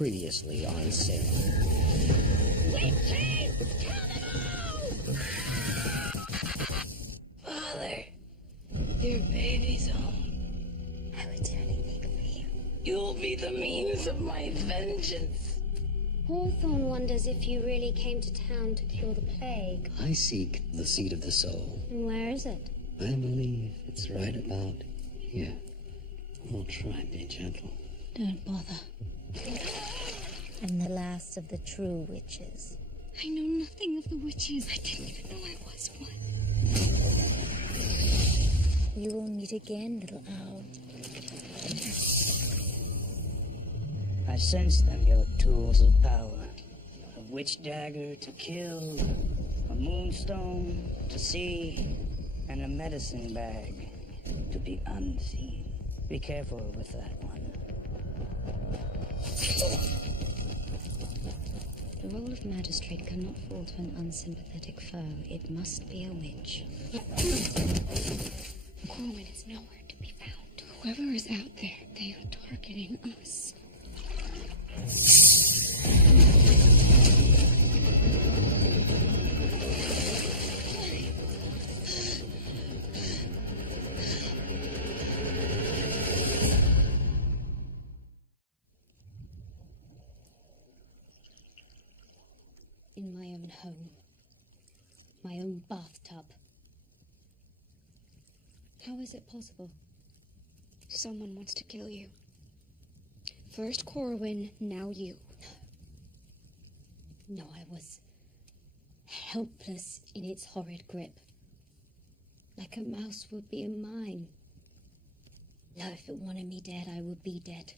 Previously on Salem. Witches! Kill them all! Father, your baby's home. I would do anything for you. You'll be the means of my vengeance. Hawthorne wonders if you really came to town to cure the plague. I seek the seed of the soul. And where is it? I believe it's right about here. I'll try and be gentle. Don't bother. I'm the last of the true witches. I know nothing of the witches. I didn't even know I was one. We will meet again, little owl. I sense them, your tools of power. A witch dagger to kill, a moonstone to see, and a medicine bag to be unseen. Be careful with that one. The role of magistrate cannot fall to an unsympathetic foe. It must be a witch. Corwin is nowhere to be found. Whoever is out there, they are targeting us. In my own home. My own bathtub. How is it possible? Someone wants to kill you. First Corwin, now you. No, I was helpless in its horrid grip. Like a mouse would be in mine. Now, if it wanted me dead, I would be dead.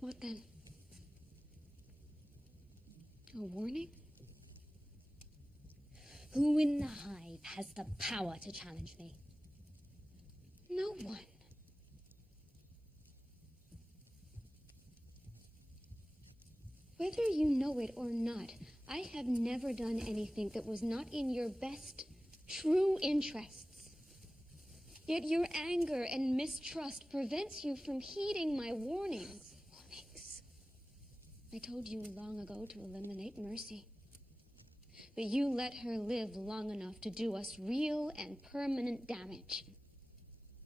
What then? A warning? Who in the hive has the power to challenge me? No one. Whether you know it or not, I have never done anything that was not in your best, true interests. Yet your anger and mistrust prevents you from heeding my warnings. Warnings? I told you long ago to eliminate Mercy. But you let her live long enough to do us real and permanent damage.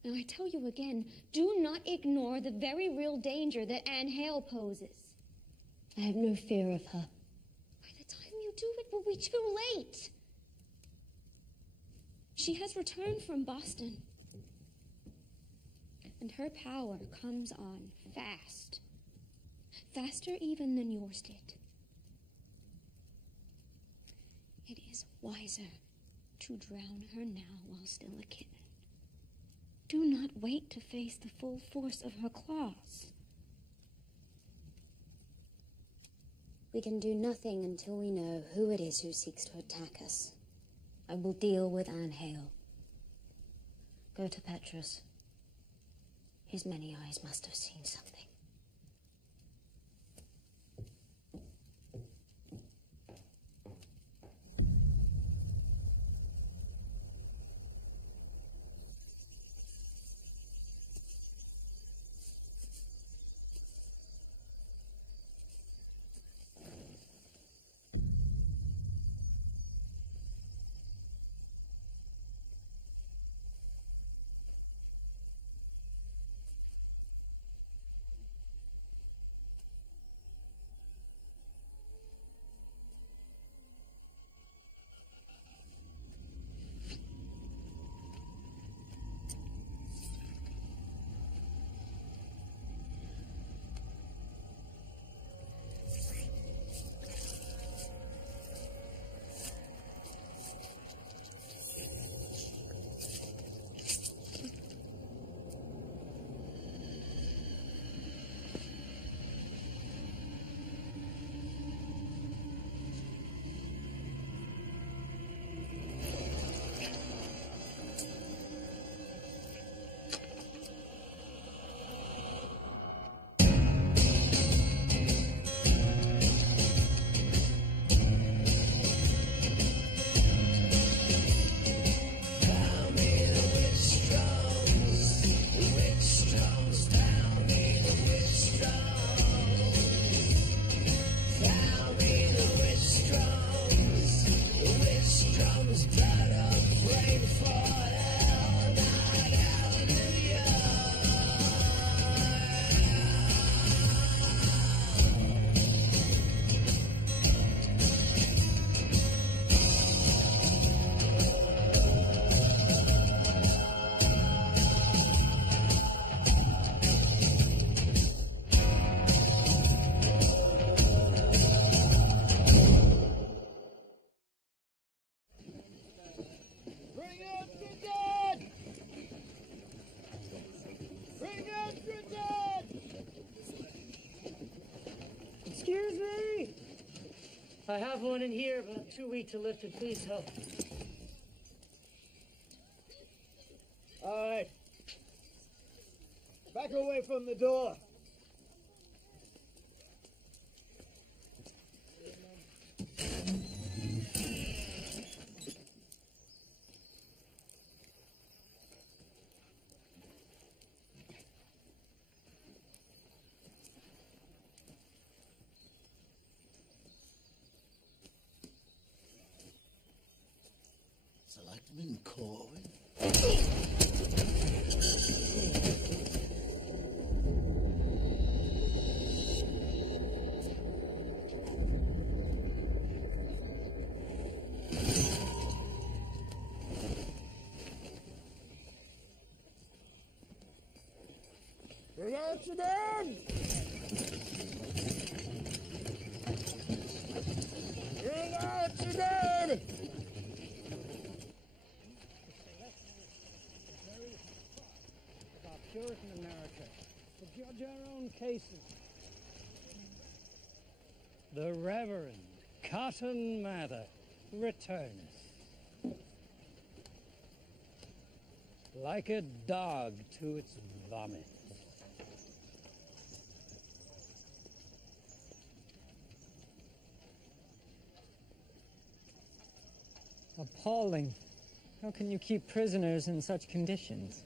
Now I tell you again, do not ignore the very real danger that Anne Hale poses. I have no fear of her. By the time you do, it will be too late. She has returned from Boston. And her power comes on fast. Faster even than yours did. It is wiser to drown her now while still a kitten. Do not wait to face the full force of her claws. We can do nothing until we know who it is who seeks to attack us. I will deal with Anne Hale. Go to Petrus. His many eyes must have seen something. I have one in here, but I'm too weak to lift it. Please help. All right. Back away from the door. Selectman Corwin? Reaction! Reaction! About Puritan America, to judge our own cases. The Reverend Cotton Mather returneth. Like a dog to its vomit. Appalling. How can you keep prisoners in such conditions?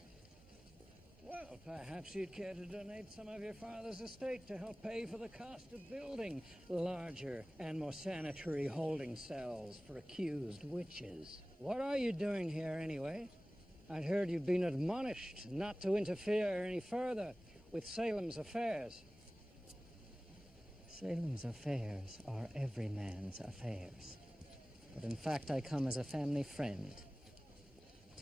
Well, perhaps you'd care to donate some of your father's estate to help pay for the cost of building larger and more sanitary holding cells for accused witches. What are you doing here, anyway? I'd heard you'd been admonished not to interfere any further with Salem's affairs. Salem's affairs are every man's affairs. But in fact, I come as a family friend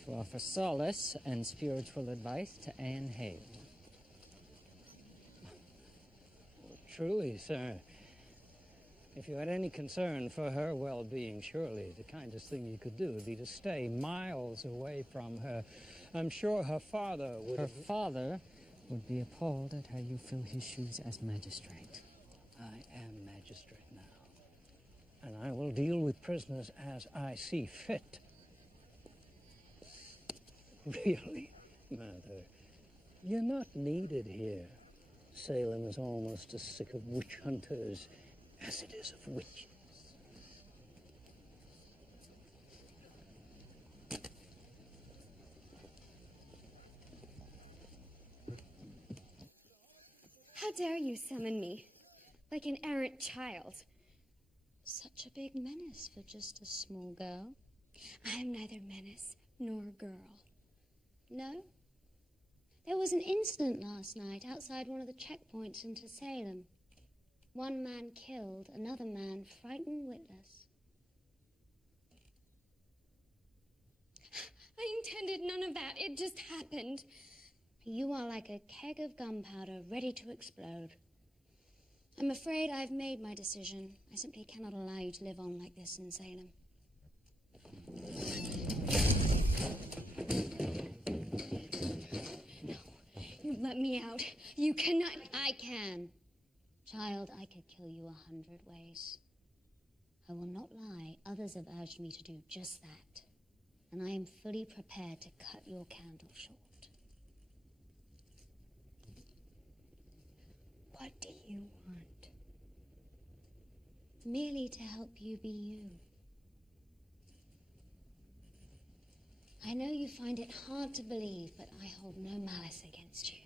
to offer solace and spiritual advice to Anne Hale. Truly, sir. If you had any concern for her well-being, surely the kindest thing you could do would be to stay miles away from her. I'm sure her father would... Her father would be appalled at how you fill his shoes as magistrate. I am magistrate now, and I will deal with prisoners as I see fit. Really, Mother, you're not needed here. Salem is almost as sick of witch hunters as it is of witches. How dare you summon me, like an errant child? Such a big menace for just a small girl. I am neither menace nor girl. No? There was an incident last night outside one of the checkpoints into Salem. One man killed, another man frightened witless. I intended none of that. It just happened. You are like a keg of gunpowder ready to explode. I'm afraid I've made my decision. I simply cannot allow you to live on like this in Salem. No, you let me out. You cannot. I can. Child, I could kill you 100 ways. I will not lie. Others have urged me to do just that. And I am fully prepared to cut your candle short. What do you want? Merely to help you be you. I know you find it hard to believe, but I hold no malice against you.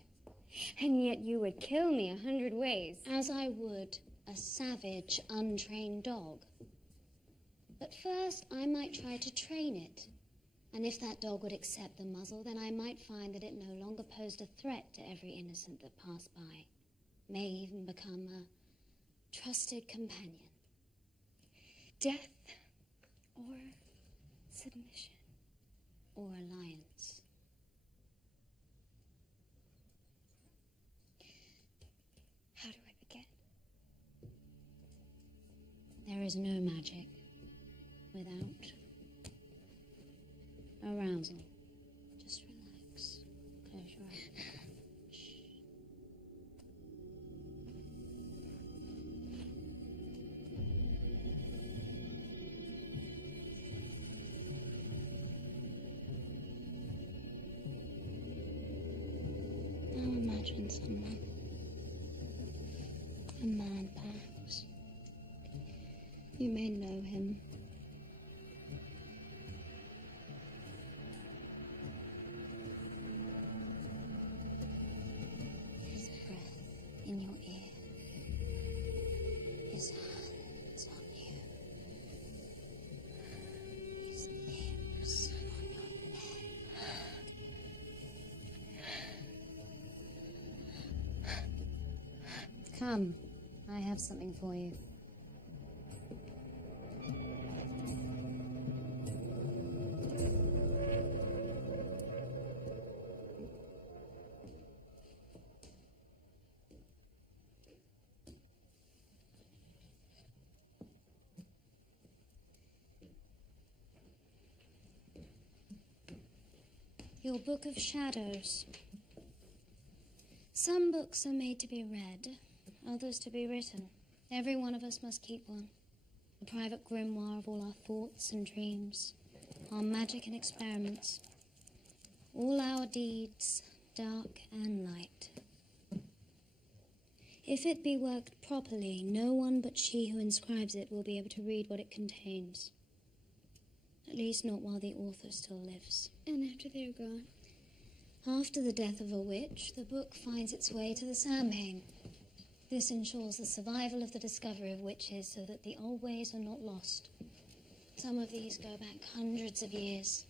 And yet you would kill me 100 ways. As I would a savage, untrained dog. But first, I might try to train it. And if that dog would accept the muzzle, then I might find that it no longer posed a threat to every innocent that passed by. May even become a trusted companion. Death or submission? Or alliance. How do I begin? There is no magic without arousal. Just relax. Close your eyes. in someone. A man, perhaps. You may know him. His breath in your ear. His hands on you. His lips on your neck. Come, I have something for you. Your Book of Shadows. Some books are made to be read, others to be written. Every one of us must keep one. A private grimoire of all our thoughts and dreams, our magic and experiments, all our deeds, dark and light. If it be worked properly, no one but she who inscribes it will be able to read what it contains. At least not while the author still lives. And after they're gone? After the death of a witch, the book finds its way to the Samhain. This ensures the survival of the discovery of witches so that the old ways are not lost. Some of these go back hundreds of years,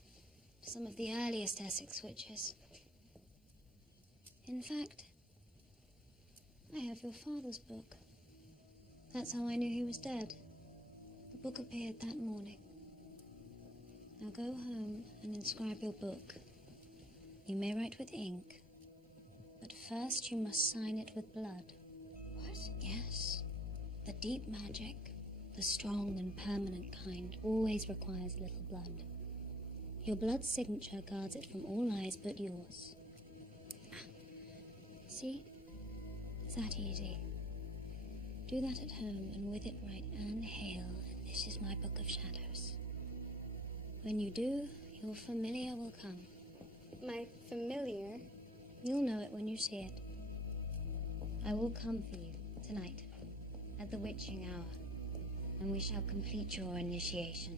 to some of the earliest Essex witches. In fact, I have your father's book. That's how I knew he was dead. The book appeared that morning. Now go home and inscribe your book. You may write with ink, but first you must sign it with blood. What? Yes. The deep magic, the strong and permanent kind, always requires a little blood. Your blood signature guards it from all eyes but yours. See? It's that easy. Do that at home, and with it write Anne Hale, and this is my Book of Shadows. When you do, your familiar will come. My familiar? You'll know it when you see it. I will come for you tonight, at the witching hour, and we shall complete your initiation.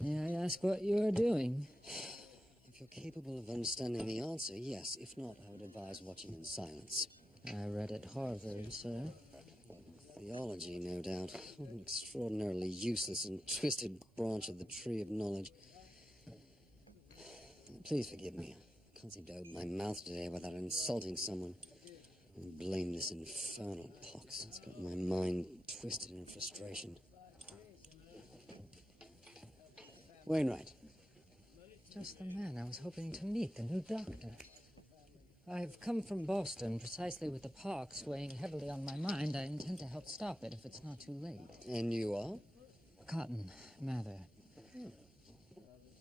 May I ask what you are doing? If you're capable of understanding the answer, yes. If not, I would advise watching in silence. I read at Harvard, sir. Theology, no doubt. An extraordinarily useless and twisted branch of the tree of knowledge. Please forgive me. I can't seem to open my mouth today without insulting someone. And blame this infernal pox. It's got my mind twisted in frustration. Wainwright. Just the man I was hoping to meet, the new doctor. I've come from Boston precisely with the pox weighing heavily on my mind. I intend to help stop it if it's not too late. And you are? Cotton Mather.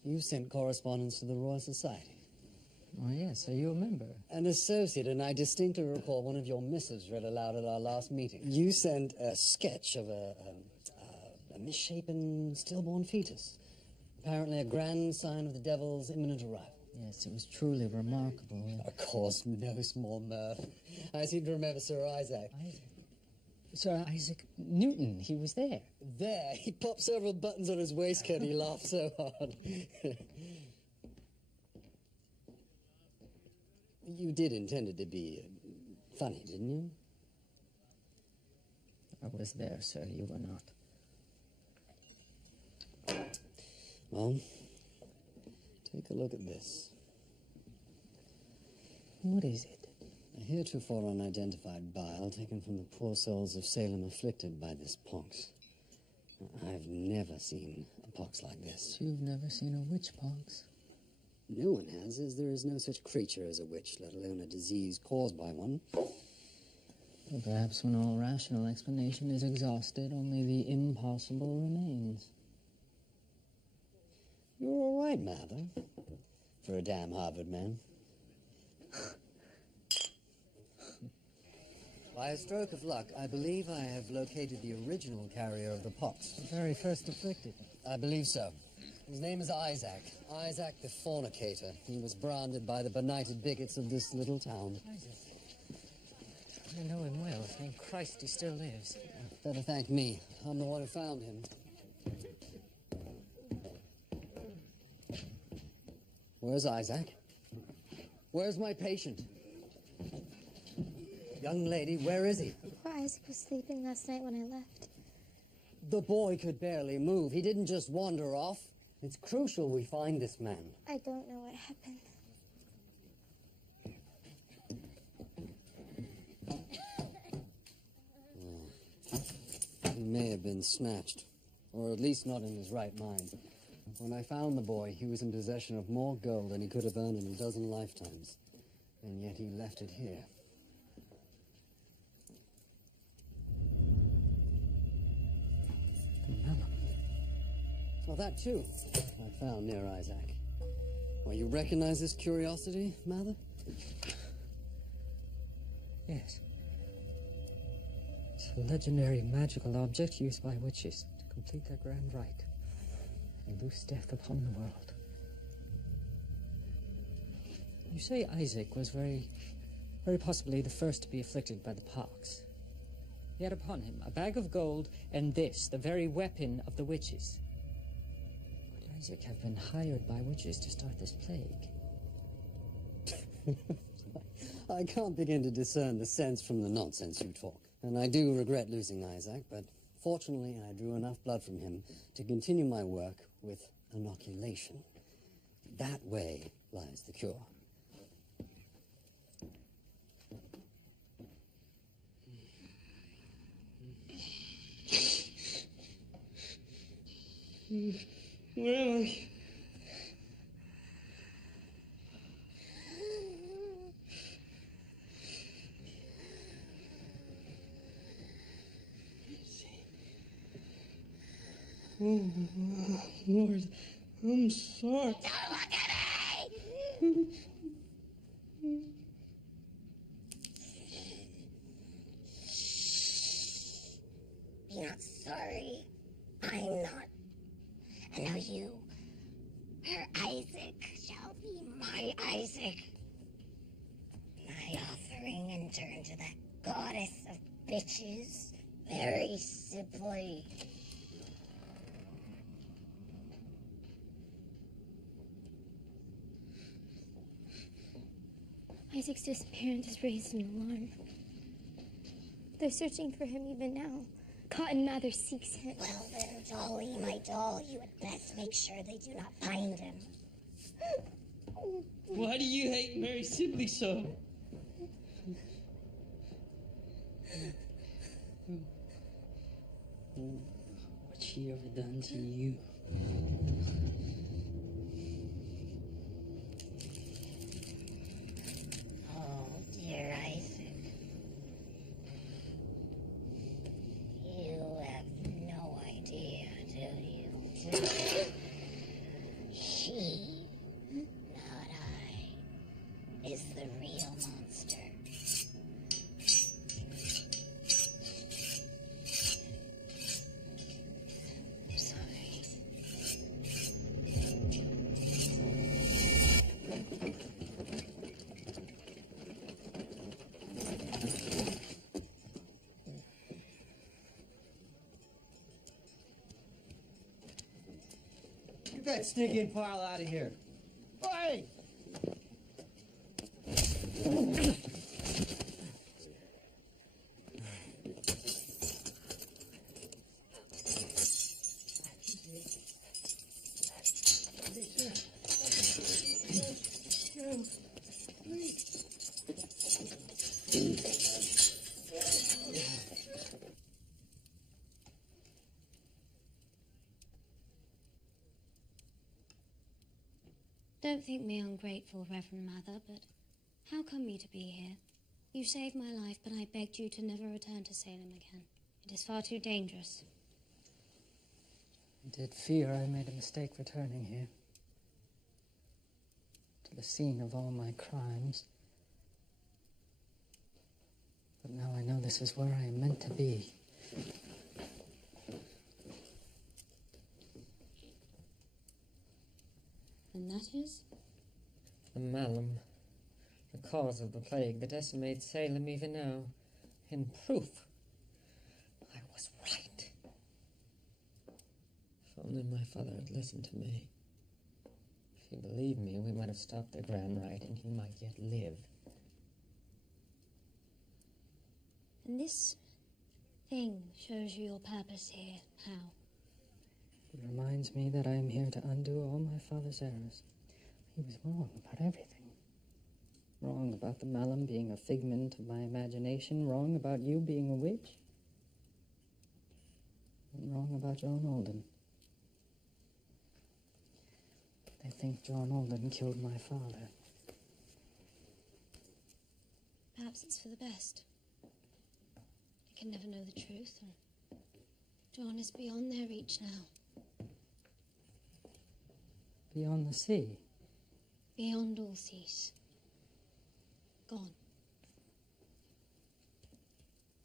You sent correspondence to the Royal Society. Oh, yes. Are you a member? An associate, and I distinctly recall one of your missives read aloud at our last meeting. You sent a sketch of a misshapen stillborn fetus. Apparently a grand sign of the devil's imminent arrival. Yes, it was truly remarkable. Of course, no small mirth. I seem to remember Sir Isaac. Sir Isaac Newton, he was there. There, he popped several buttons on his waistcoat. He laughed so hard. You did intend it to be funny, didn't you? I was there, sir. You were not. Well, take a look at this. What is it? A heretofore unidentified bile taken from the poor souls of Salem afflicted by this pox. I've never seen a pox like this. You've never seen a witch pox? No one has, as there is no such creature as a witch, let alone a disease caused by one. Or perhaps when all rational explanation is exhausted, only the impossible remains. You're all right, Mather, for a damn Harvard man. By a stroke of luck, I believe I have located the original carrier of the pox. The very first afflicted. I believe so. His name is Isaac. Isaac the Fornicator. He was branded by the benighted bigots of this little town. Isaac. I know him well. Thank Christ he still lives. Better thank me. I'm the one who found him. Where's Isaac? Where's my patient? Young lady, where is he? Poor Isaac was sleeping last night when I left. The boy could barely move. He didn't just wander off. It's crucial we find this man. I don't know what happened. He may have been snatched, or at least not in his right mind. When I found the boy, he was in possession of more gold than he could have earned in a dozen lifetimes. And yet he left it here. Well, that too, I found near Isaac. Well, you recognize this curiosity, Mather? Yes. It's a legendary magical object used by witches to complete their grand rite and loose death upon the world. You say Isaac was very possibly the first to be afflicted by the pox. He had upon him a bag of gold and this, the very weapon of the witches. Could Isaac have been hired by witches to start this plague? I can't begin to discern the sense from the nonsense you talk. And I do regret losing Isaac, but fortunately I drew enough blood from him to continue my work with inoculation. That way lies the cure. Where am I? Oh, Lord, I'm sorry. Don't look at me! Be not sorry. I'm not. And now you, her Isaac, shall be my Isaac. My offering in turn to that goddess of bitches, Mary Sibley. Isaac's disappearance has raised an alarm. They're searching for him even now. Cotton Mather seeks him. Well then, Dolly, my doll, you had best make sure they do not find him. Why do you hate Mary Sibley so? What's she ever done to you? Oh, dear Isaac. You have no idea, do you? She, not I, is the real monster. I'm sorry. Get that stinking pile out of here. Hey! Don't think me ungrateful, Reverend Mother, but how come you to be here? You saved my life, but I begged you to never return to Salem again. It is far too dangerous. I did fear I made a mistake returning here. To the scene of all my crimes. But now I know this is where I am meant to be. And that is? The malum. The cause of the plague that decimates Salem even now. In proof, I was right. If only my father had listened to me. If he believed me, we might have stopped the grand rite, and he might yet live. And this thing shows you your purpose here. How? It reminds me that I am here to undo all my father's errors. He was wrong about everything. Wrong about the malum being a figment of my imagination. Wrong about you being a witch. And wrong about John Alden. They think John Alden killed my father. Perhaps it's for the best. They can never know the truth. Or John is beyond their reach now. Beyond the sea. Beyond all seas. Gone.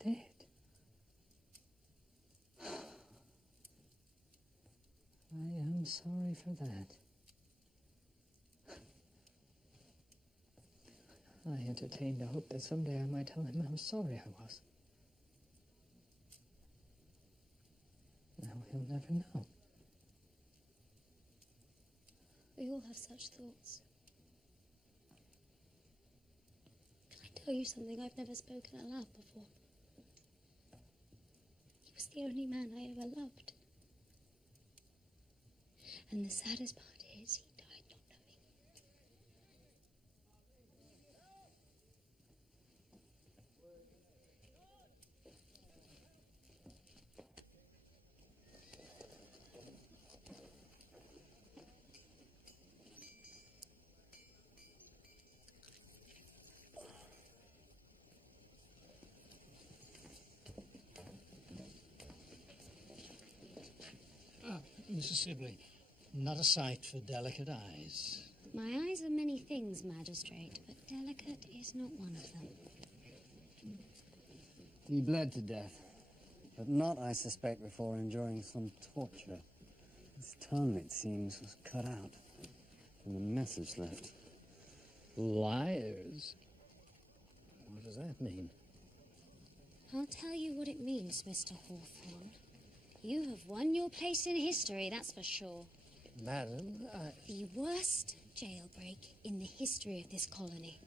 Dead. I am sorry for that. I entertained a hope that someday I might tell him how sorry I was. Now he'll never know. We all have such thoughts. Can I tell you something I've never spoken aloud before? He was the only man I ever loved. And the saddest part is he died not knowing. Mrs. Sibley, not a sight for delicate eyes. My eyes are many things, Magistrate, but delicate is not one of them. He bled to death, but not, I suspect, before enduring some torture. His tongue, it seems, was cut out, and the message left. Liars. What does that mean? I'll tell you what it means, Mr. Hawthorne. You have won your place in history, that's for sure. Madam, The worst jailbreak in the history of this colony.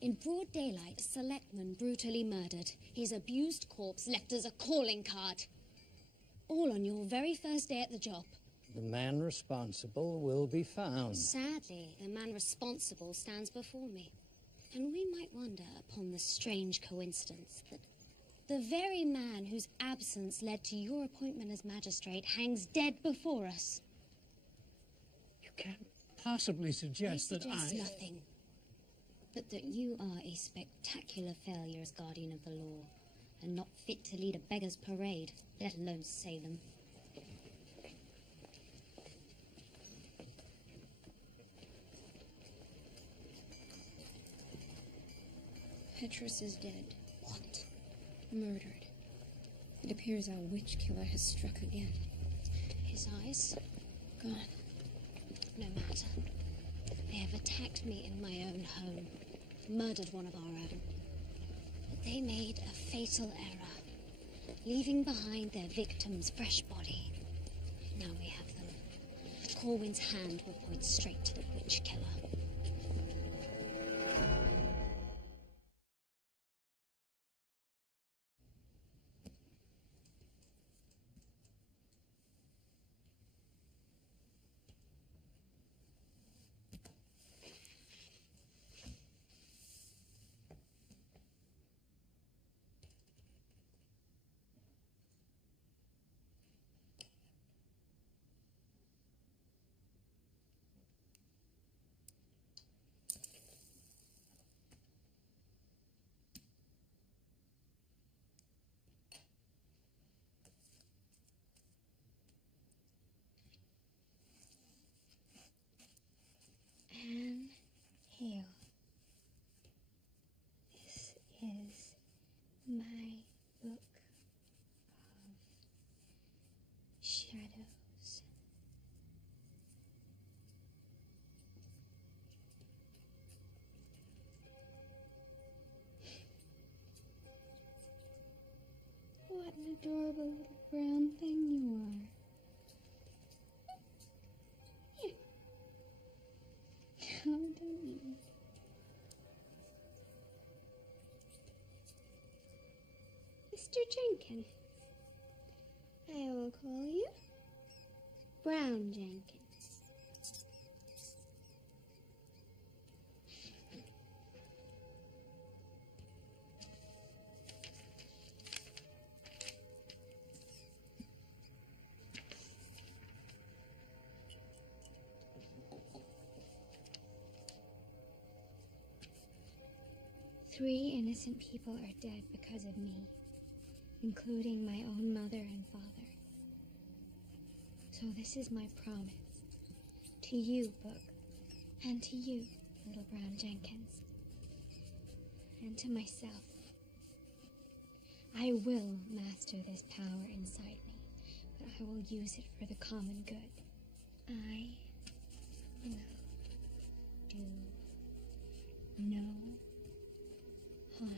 In broad daylight, a selectman brutally murdered. His abused corpse left as a calling card. All on your very first day at the job. the man responsible will be found. Sadly, the man responsible stands before me. And we might wonder upon the strange coincidence that the very man whose absence led to your appointment as magistrate hangs dead before us. You can't possibly suggest that I... suggest nothing. But that you are a spectacular failure as guardian of the law, and not fit to lead a beggar's parade, let alone Salem. Petrus is dead. What? Murdered. It appears our witch killer has struck again. His eyes? Gone. No matter. They have attacked me in my own home, murdered one of our own. But they made a fatal error, leaving behind their victim's fresh body. Now we have them. Corwin's hand will point straight to the witch killer. What an adorable little brown thing you are. Here. Oh, don't eat it. Mr. Jenkins. I will call you Brown Jenkins. 3 innocent people are dead because of me, including my own mother and father. So this is my promise to you, Book, and to you, little Brown Jenkins, and to myself. I will master this power inside me, but I will use it for the common good. I will do no harm.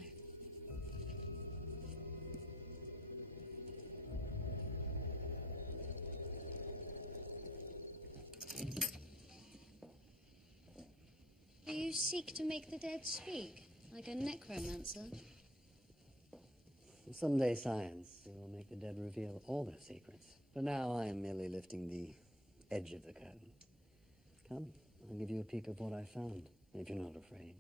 Do you seek to make the dead speak, like a necromancer? Someday science will make the dead reveal all their secrets. But now I am merely lifting the edge of the curtain. Come, I'll give you a peek of what I found, if you're not afraid.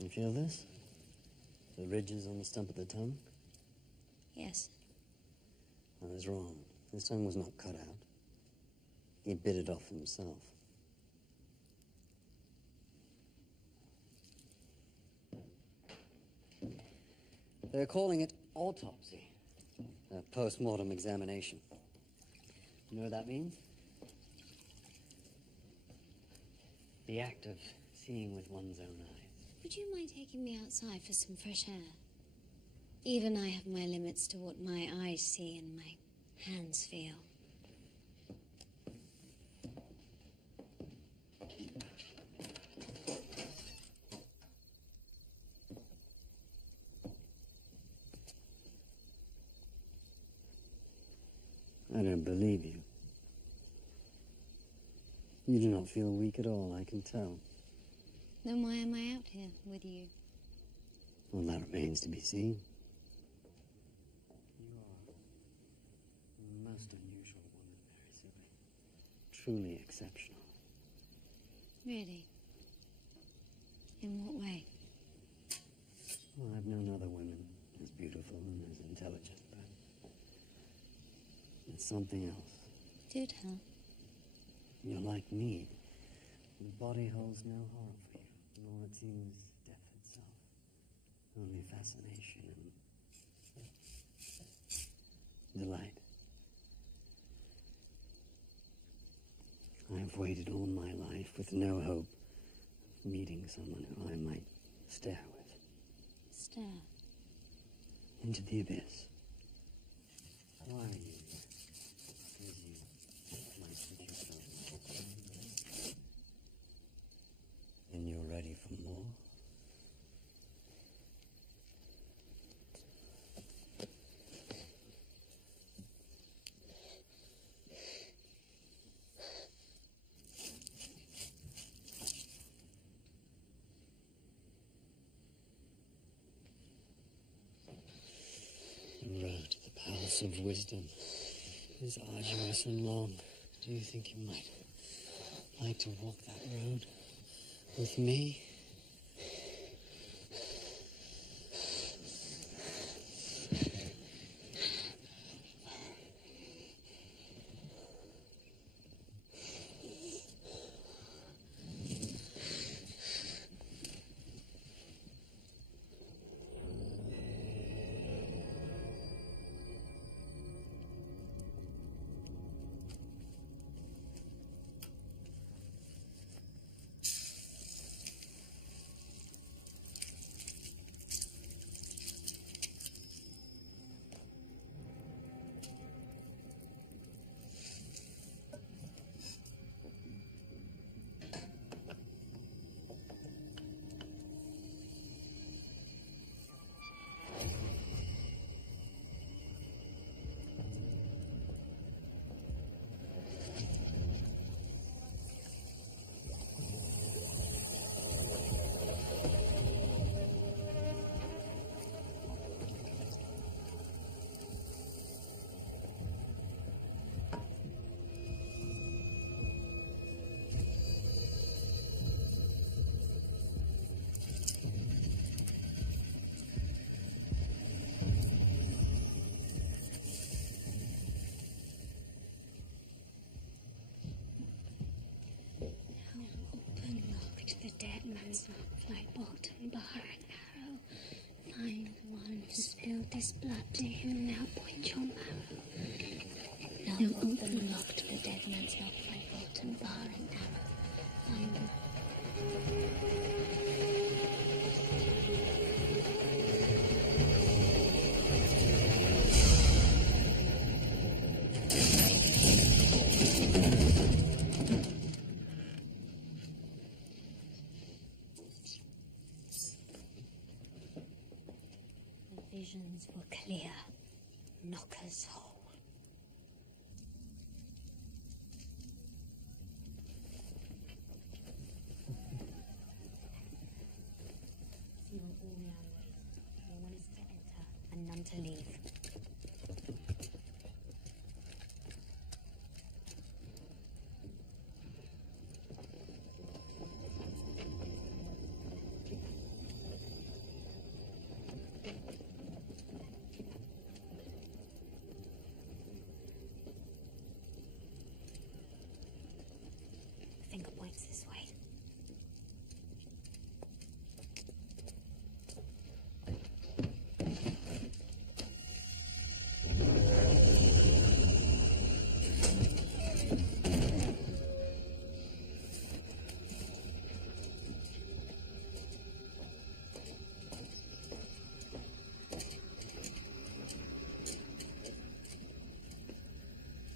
You feel this? The ridges on the stump of the tongue? Yes. I was wrong. His tongue was not cut out. He bit it off himself. They're calling it autopsy. A post-mortem examination. You know what that means? The act of seeing with one's own eyes. Would you mind taking me outside for some fresh air? Even I have my limits to what my eyes see and my hands feel. I don't believe you. You do not feel weak at all, I can tell. Then why am I out here with you? Well, that remains to be seen. You are a most unusual woman, Mary Sylvie. Truly exceptional. Really? In what way? Well, I've known other women as beautiful and as intelligent, but it's something else. Do tell. You're like me. The body holds no horror for you, nor it seems death itself. Only fascination and delight. I have waited all my life with no hope of meeting someone who I might stare with. Stare? Into the abyss. Why are you here? Because you might think yourself. And you're ready for more? The road to the palace of wisdom is arduous and long. Do you think you might like to walk that road with me? deadman's not fly bolt and bar and arrow. Find the one who spilled this blood, to him now point your marrow. Now open the lock to the deadman's not fly bolt and bar and arrow. Find the visions were clear. Knocker's hole. See on all the alleyways. No one is to enter and none to leave. Finger points this way.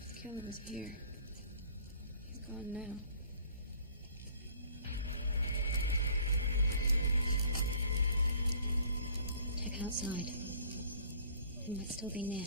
The killer was here. He's gone now. Check outside. He might still be near.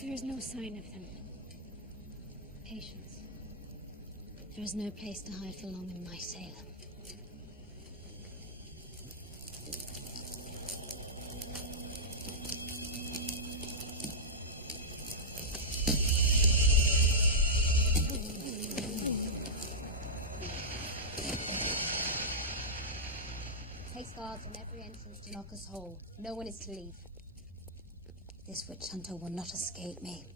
There is no sign of them. Patience. There is no place to hide for long in my Salem. Place guards on every entrance to Knocker's Hole. No one is to leave. This witch hunter will not escape me.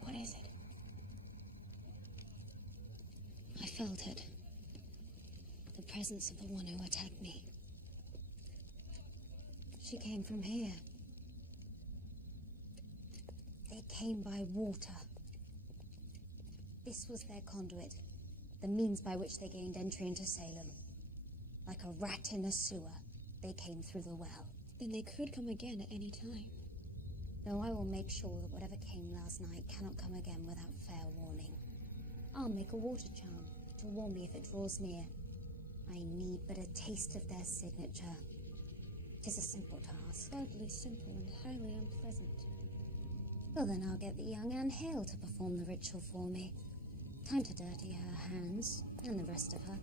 What is it? I felt it. The presence of the one who attacked me. She came from here. They came by water. This was their conduit, the means by which they gained entry into Salem. Like a rat in a sewer, they came through the well. Then they could come again at any time. Though I will make sure that whatever came last night cannot come again without fair warning. I'll make a water charm to warn me if it draws near. I need but a taste of their signature. 'Tis a simple task. Oddly simple and highly unpleasant. Well, then I'll get the young Anne Hale to perform the ritual for me. Time to dirty her hands, and the rest of her.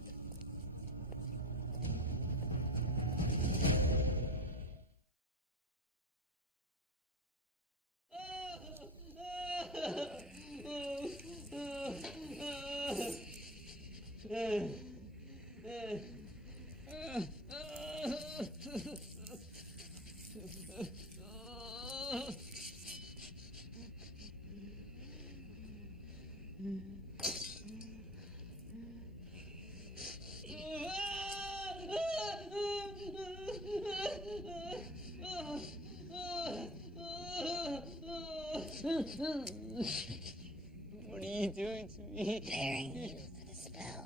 What are you doing to me? Preparing you for the spell.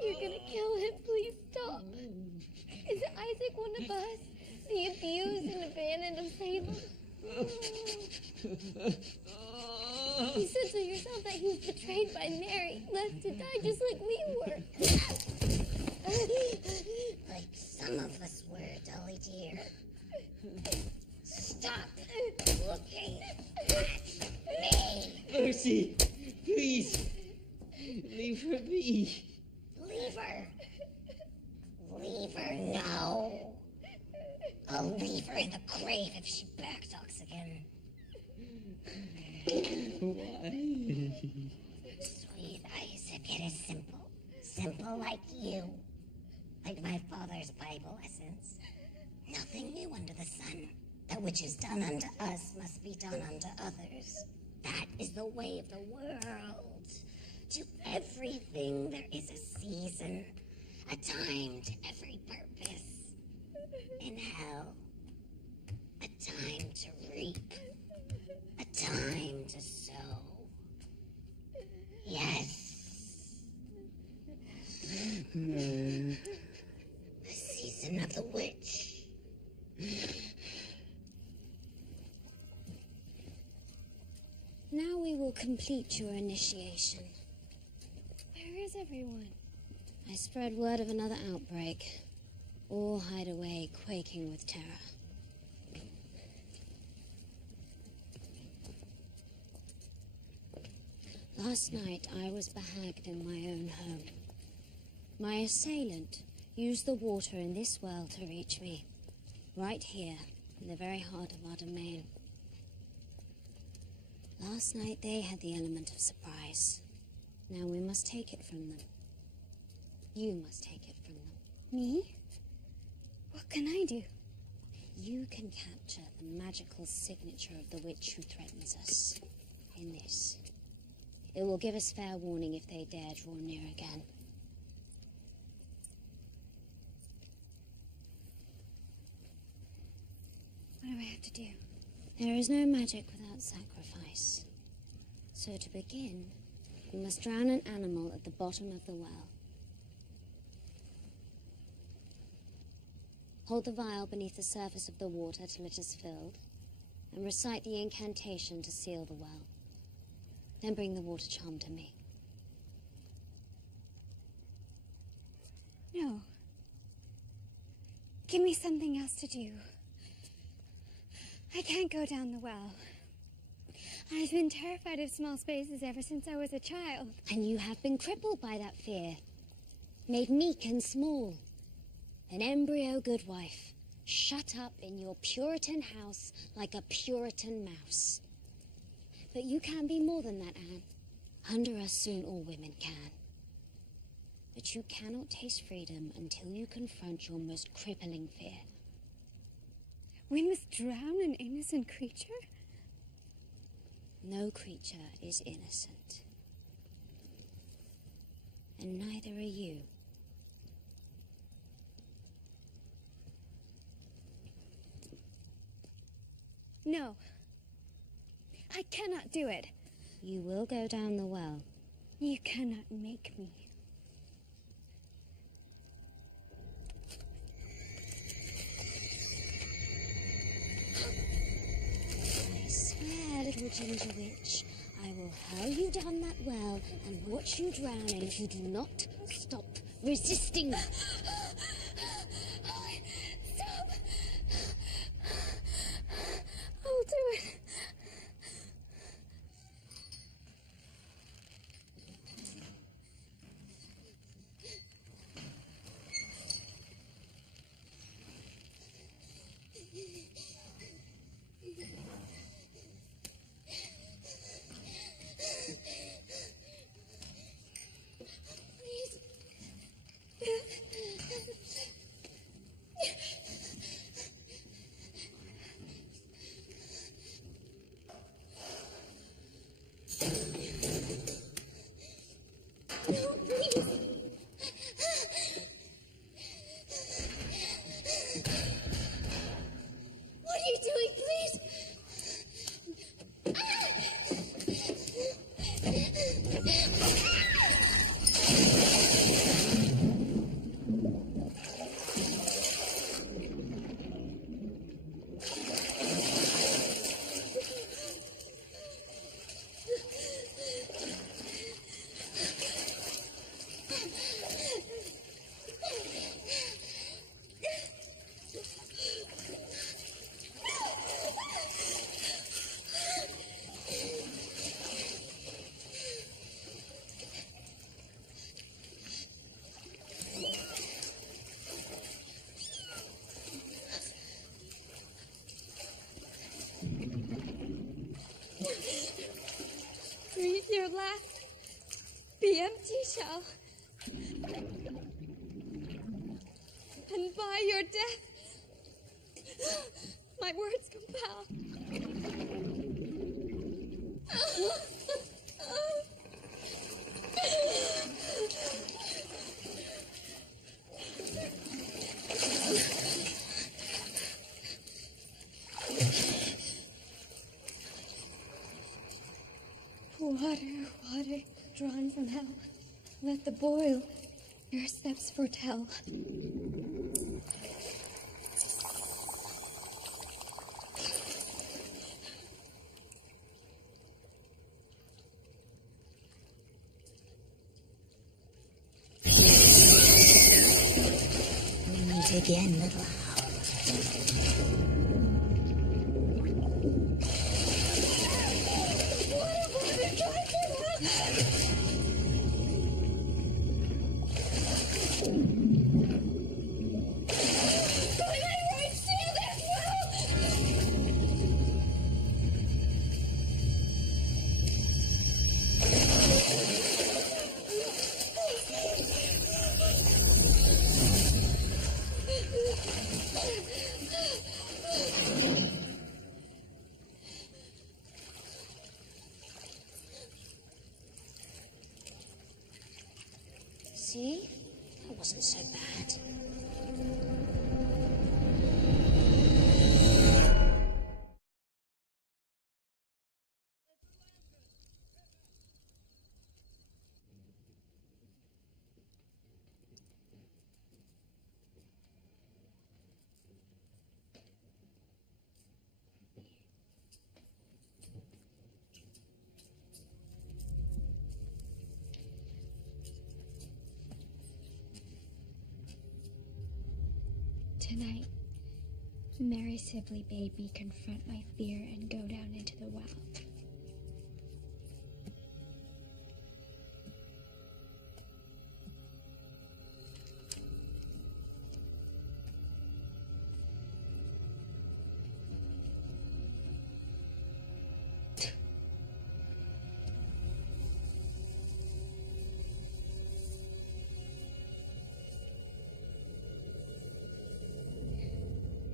You're gonna kill him. Please stop. Isaac one of us? The abused and abandoned of Salem? You said so yourself that he was betrayed by Mary, left to die just like we were. Like some of us were, Dolly dear. Stop looking at me. Mercy, please, leave her be. Leave her. Leave her now. I'll leave her in the grave if she backtalks again. Why? Sweet Isaac, it is simple. Simple like you. Like my father's Bible essence. Nothing new under the sun. That which is done unto us must be done unto others. That is the way of the world. To everything there is a season, a time to every purpose. In hell, a time to reap, a time to sow. Yes. No. The season of the witch. Now we will complete your initiation. Where is everyone? I spread word of another outbreak. All hide away, quaking with terror. Last night I was behagged in my own home. My assailant used the water in this well to reach me. Right here, in the very heart of our domain. Last night they had the element of surprise. Now we must take it from them. You must take it from them. Me? What can I do? You can capture the magical signature of the witch who threatens us. In this. It will give us fair warning if they dare draw near again. What do I have to do? There is no magic without sacrifice. So to begin, we must drown an animal at the bottom of the well. Hold the vial beneath the surface of the water till it is filled, and recite the incantation to seal the well. Then bring the water charm to me. No. Give me something else to do. I can't go down the well. I've been terrified of small spaces ever since I was a child. And you have been crippled by that fear. Made meek and small. An embryo goodwife. Shut up in your Puritan house like a Puritan mouse. But you can be more than that, Anne. Under us soon all women can. But you cannot taste freedom until you confront your most crippling fear. We must drown an innocent creature? No creature is innocent. And neither are you. No. I cannot do it. You will go down the well. You cannot make me. I swear, little ginger witch, I will hurl you down that well and watch you drown, and if you do not stop resisting... Stop! I'll do it. Breathe your last. Be empty shell. And by your death, my words compel. Water, water, drawn from hell. Let the boil your steps foretell. Meet again, little owl. See? That wasn't so bad. Tonight, Mary Sibley bade me confront my fear and go down into the well.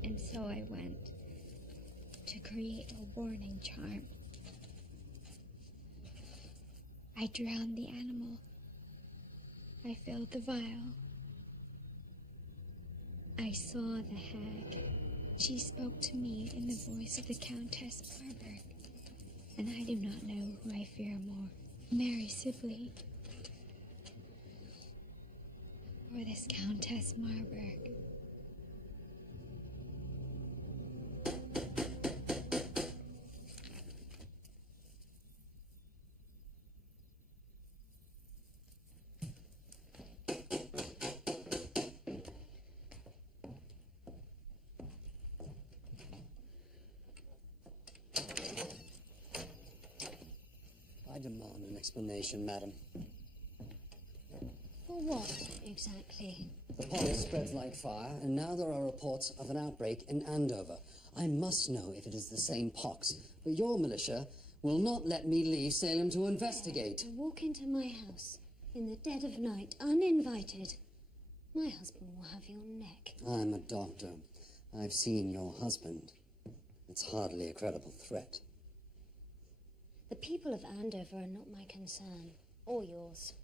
And so I went to create a warning charm. I drowned the animal. I filled the vial. I saw the hag. She spoke to me in the voice of the Countess Marburg. And I do not know who I fear more, Mary Sibley or this Countess Marburg. I demand an explanation, madam. For what, exactly? The pox spreads like fire, and now there are reports of an outbreak in Andover. I must know if it is the same pox, but your militia will not let me leave Salem to investigate. To walk into my house in the dead of night, uninvited. My husband will have your neck. I'm a doctor. I've seen your husband. It's hardly a credible threat. The people of Andover are not my concern, or yours.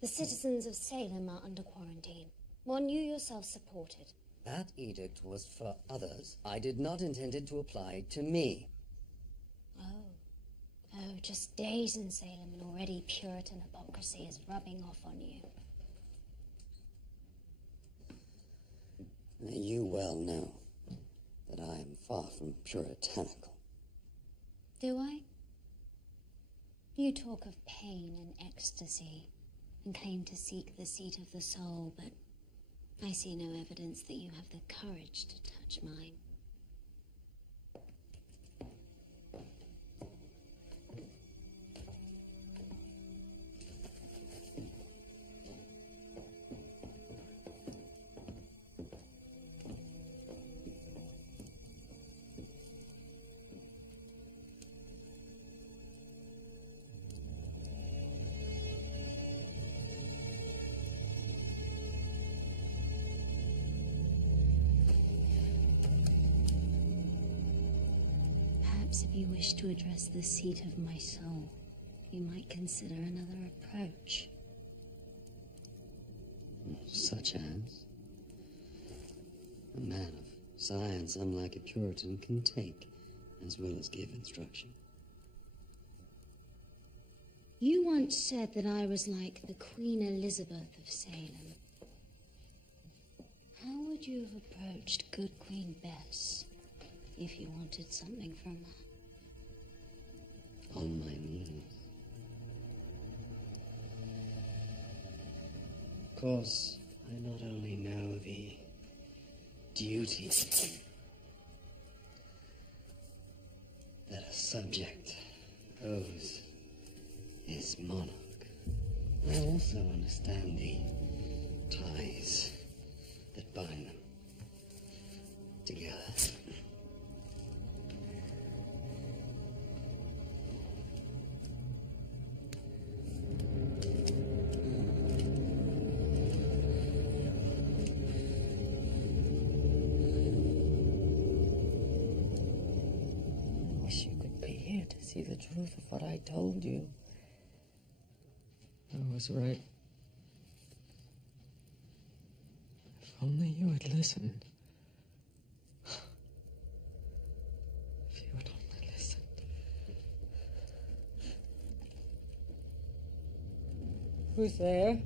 The citizens of Salem are under quarantine, one you yourself supported. That edict was for others. I did not intend it to apply to me. Oh, just days in Salem and already Puritan hypocrisy is rubbing off on you. You well know that I am far from puritanical. Do I? You talk of pain and ecstasy and claim to seek the seat of the soul, but I see no evidence that you have the courage to touch mine. Perhaps if you wish to address the seat of my soul, you might consider another approach. Such as? A man of science, unlike a Puritan, can take as well as give instruction. You once said that I was like the Queen Elizabeth of Salem. How would you have approached good Queen Bess if you wanted something from her? On my knees. Of course, I not only know the duty that a subject owes his monarch, I also understand the ties that bind them together. Wish you could be here to see the truth of what I told you. I was right. If only you had listened. If you had only listened. Who's there?